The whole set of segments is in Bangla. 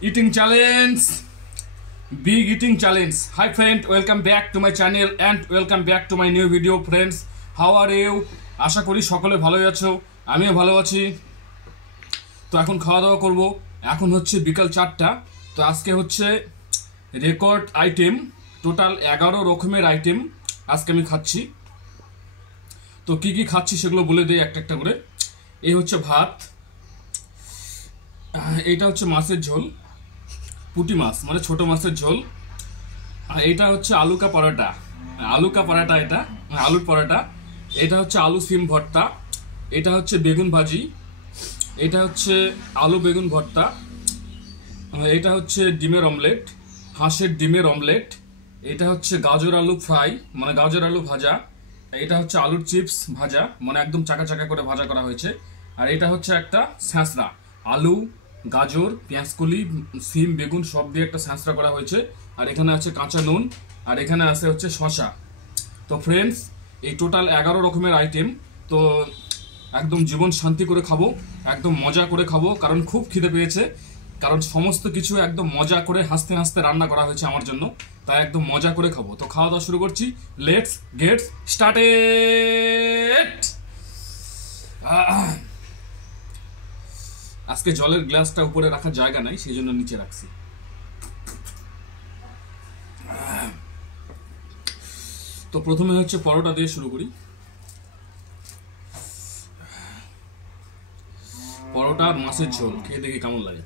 Eating challenge, big eating challenge. Hi friend, welcome back to my channel and welcome back to my new video. Friends, how are you? আশা করি সকলে ভালোই আছো, আমিও ভালো আছি। তো এখন খাওয়া দাওয়া করব। এখন হচ্ছে বিকাল 4টা। তো আজকে হচ্ছে রেকর্ড আইটেম, টোটাল 11 রকমের আইটেম আজকে আমি খাচ্ছি। তো কি কি খাচ্ছি সেগুলো বলে দেই একটা একটা করে। এই হচ্ছে ভাত, এইটা হচ্ছে মাছের ঝোল, পুঁটি মাছ মানে ছোট মাছের ঝোল। আর এটা হচ্ছে আলু কা পরোটা, এটা আলুর পরোটা। এটা হচ্ছে আলু সিম ভর্তা। এটা হচ্ছে বেগুন ভাজি। এটা হচ্ছে আলু বেগুন ভর্তা। এটা হচ্ছে ডিমের অমলেট, হাঁসের ডিমের অমলেট। এটা হচ্ছে গাজর আলু ফ্রাই মানে গাজর আলু ভাজা। এটা হচ্ছে আলুর চিপস ভাজা মানে একদম চাকা চাকা করে ভাজা করা হয়েছে। আর এটা হচ্ছে একটা স্যাঁচড়া, আলু গাজর পেঁয়াজকলি সিম বেগুন সব দিয়ে একটা স্যাঁচড়া করা হয়েছে। আর এখানে আছে কাঁচা নুন, আর এখানে আছে হচ্ছে শসা। তো ফ্রেন্ডস, এই টোটাল 11 রকমের আইটেম। তো একদম জীবন শান্তি করে খাবো, একদম মজা করে খাবো, কারণ খুব খিদে পেয়েছে। কারণ সমস্ত কিছু একদম মজা করে হাসতে হাসতে রান্না করা হয়েছে আমার জন্য, তাই একদম মজা করে খাবো। তো খাওয়া দাওয়া শুরু করছি, লেটস গেট স্টার্টেড। আজকে জলের গ্লাসটা উপরে রাখার জায়গা নাই, সেই জন্য নিচে রাখছি। তো প্রথমে হচ্ছে পরোটা দিয়ে শুরু করি। পরোটা আর মাছের ঝোল খেয়ে দেখি কেমন লাগে।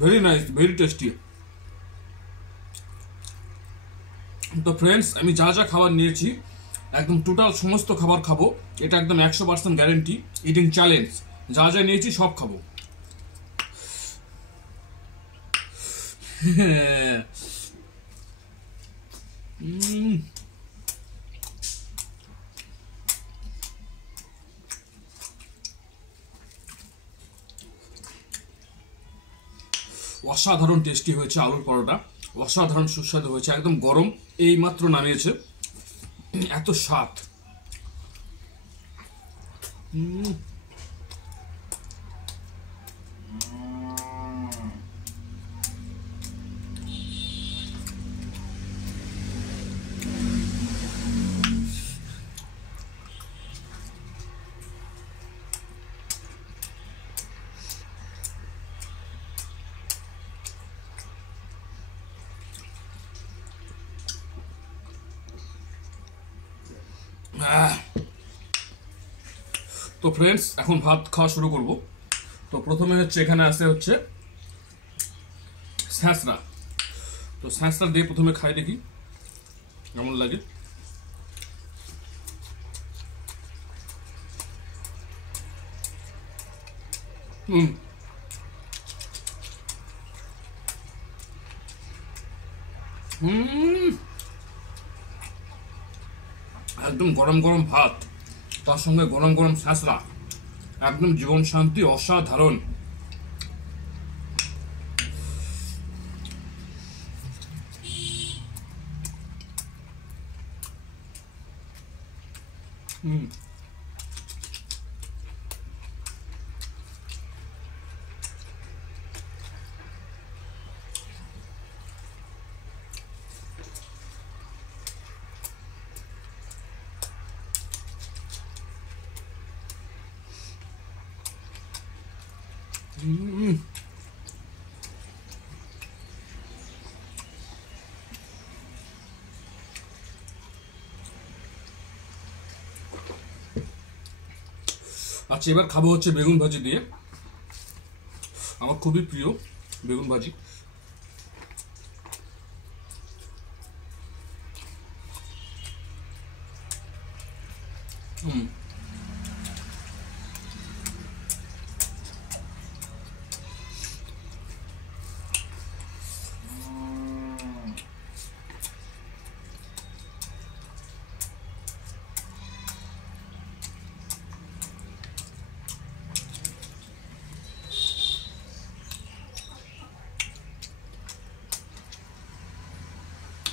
Very nice, very tasty. তো ফ্রেন্ডস, আমি যা যা খাবার নিয়েছি একদম টোটাল সমস্ত খাবার খাবো। এটা একদম 100% গ্যারেন্টি। ইটিং চ্যালেঞ্জ, যা যা নিয়েছি সব খাবো। অসাধারণ টেস্টি হয়েছে আলুর পরোটা, অসাধারণ সুস্বাদু হয়েছে, একদম গরম এই মাত্র নামিয়েছে, এত স্বাদ। তো ফ্রেন্ডস, এখন ভাত খাওয়া শুরু করব। তো প্রথমে হচ্ছে এখানে আছে হচ্ছে স্যাঁচড়া। তো স্যাঁচড়া দিয়ে প্রথমে খাই দেখি কেমন লাগে। একদম গরম গরম ভাত, তার সঙ্গে গরম গরম স্যাঁচড়া, একদম জীবন শান্তি, অসাধারণ। আচ্ছা, এবার খাবো হচ্ছে বেগুন ভাজি দিয়ে। আমার খুবই প্রিয় বেগুন ভাজি।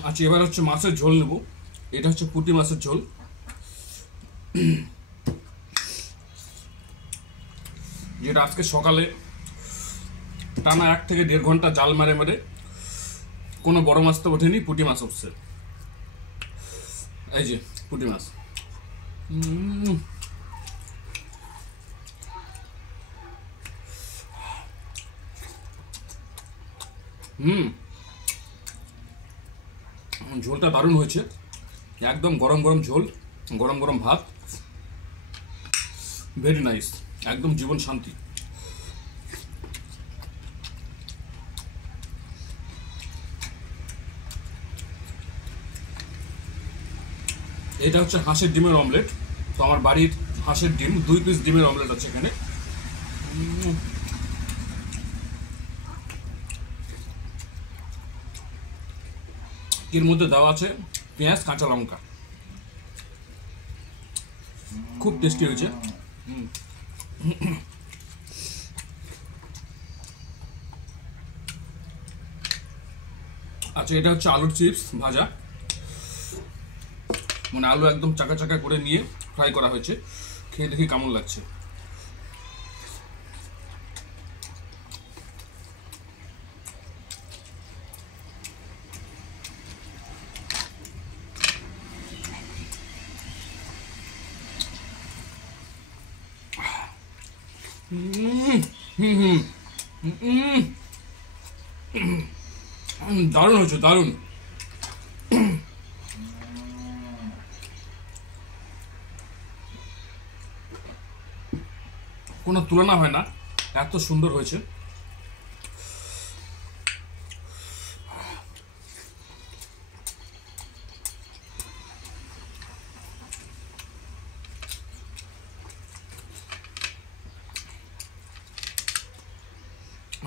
আচ্ছা, এবার হচ্ছে মাছের ঝোল নেব। এটা হচ্ছে পুঁটি মাছের ঝোল। যেটা আজকে সকালে টানা 1 থেকে 1.5 ঘন্টা জাল মারে মারে কোনো বড় মাছ তো ওঠেনি, পুঁটি মাছ উঠছে। এই যে পুঁটি মাছ। ঝোলটা দারুণ হয়েছে, একদম গরম গরম ঝোল, গরম গরম ভাত, ভেরি নাইস, একদম জীবন শান্তি। এটা হচ্ছে হাঁসের ডিমের অমলেট। তো আমার বাড়ির হাঁসের ডিম, 2 পিস ডিমের অমলেট আছে এখানে। এর মধ্যে দেওয়া আছে পেঁয়াজ, কাঁচা লঙ্কা, খুব টেস্টি হয়েছে। আচ্ছা, এটা হচ্ছে আলুর চিপস ভাজা, মানে আলু একদম চাকা চাকা করে নিয়ে ফ্রাই করা হয়েছে। খেয়ে দেখি কেমন লাগছে। দারুণ হয়েছে, দারুণ। কোনো তুলনা হয় না, এত সুন্দর হয়েছে।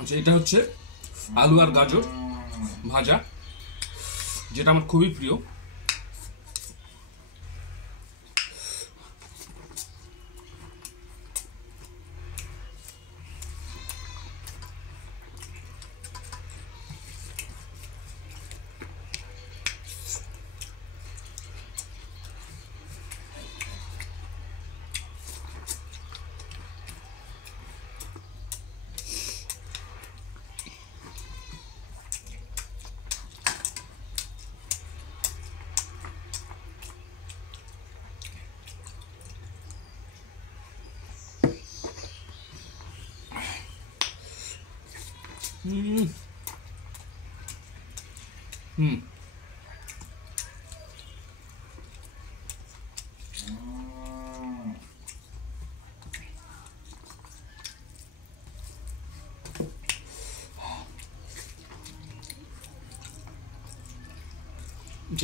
আচ্ছা, এটা হচ্ছে আলু আর গাজর ভাজা, যেটা আমার খুবই প্রিয়।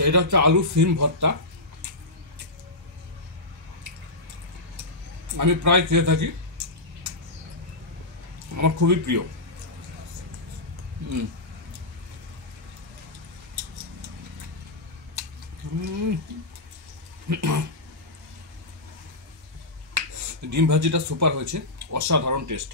এটা হচ্ছে আলু সিম ভর্তা। আমি প্রায় খেয়ে থাকি, আমার খুবই প্রিয়। ডিম ভাজিটা সুপার হয়েছে, অসাধারণ টেস্ট।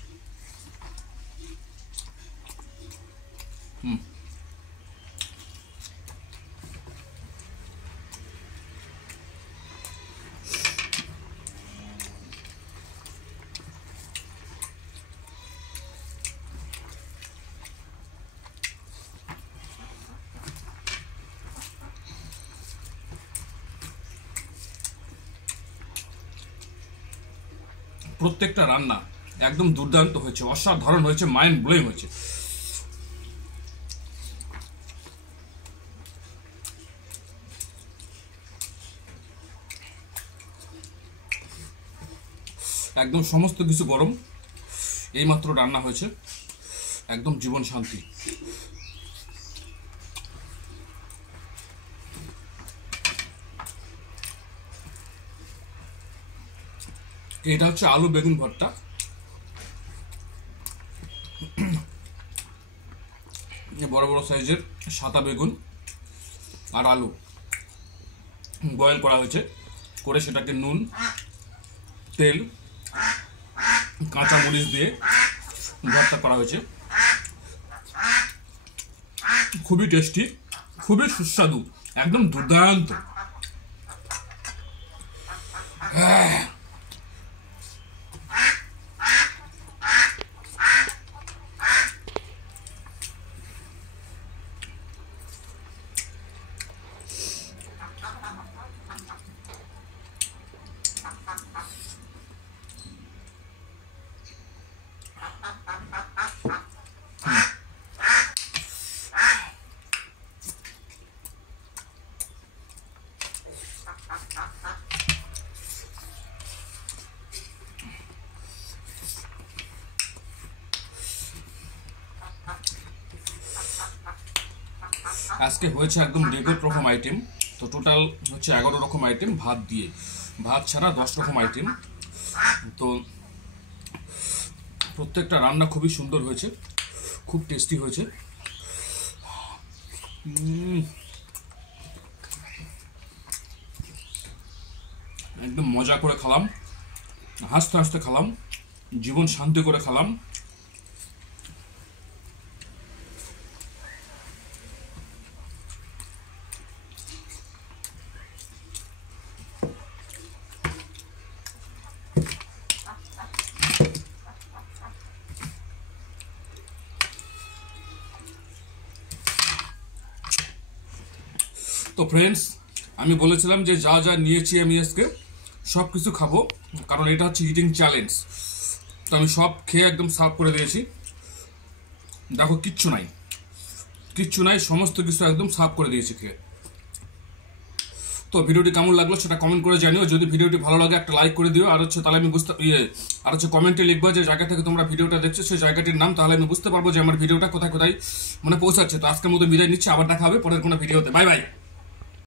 প্রত্যেকটা রান্না একদম দুর্দান্ত হয়েছে, অসাধারণ হয়েছে, মাইন্ড ব্লোয়িং হয়েছে। একদম সমস্ত কিছু গরম, এইমাত্র রান্না হয়েছে, একদম জীবন শান্তি। এটা হচ্ছে আলু বেগুন ভর্তা। বড় বড় সাইজের সাদা বেগুন আর আলু বয়েল করা হয়েছে, করে সেটাকে নুন, তেল, কাঁচা মরিচ দিয়ে ভর্তা করা হয়েছে। খুবই টেস্টি, খুব খুবই সুস্বাদু, একদম দুর্দান্ত। আজকে হয়েছে একদম রেগুলার রকম আইটেম। তো টোটাল হচ্ছে 11 রকম আইটেম ভাত দিয়ে, ভাত ছাড়া 10 রকম আইটেম। তো প্রত্যেকটা রান্না খুবই সুন্দর হয়েছে, খুব টেস্টি হয়েছে। একদম মজা করে খেলাম, হাসতে হাসতে খেলাম, জীবন শান্তি করে খেলাম। তো ফ্রেন্ডস, আমি বলেছিলাম যে যা যা নিয়েছি আমি আজকে সব কিছু খাবো, কারণ এটা হচ্ছে ইটিং চ্যালেঞ্জ। তো আমি সব খেয়ে একদম সাফ করে দিয়েছি। দেখো কিচ্ছু নাই, কিচ্ছু নাই, সমস্ত কিছু একদম সাফ করে দিয়েছি খেয়ে। তো ভিডিওটি কেমন লাগলো সেটা কমেন্ট করে জানিও। যদি ভিডিওটি ভালো লাগে একটা লাইক করে দিও। আর হচ্ছে তাহলে আমি আর হচ্ছে কমেন্টে লিখবা যে জায়গা থেকে তোমরা ভিডিওটা দেখছো সেই জায়গাটির নাম, তাহলে আমি বুঝতে পারবো যে আমার ভিডিওটা কোথায় কোথায় মানে পৌঁছাচ্ছে। তো আজকের মতো বিদায় নিচ্ছি, আবার দেখা হবে পরের কোনো ভিডিওতে। Bye bye.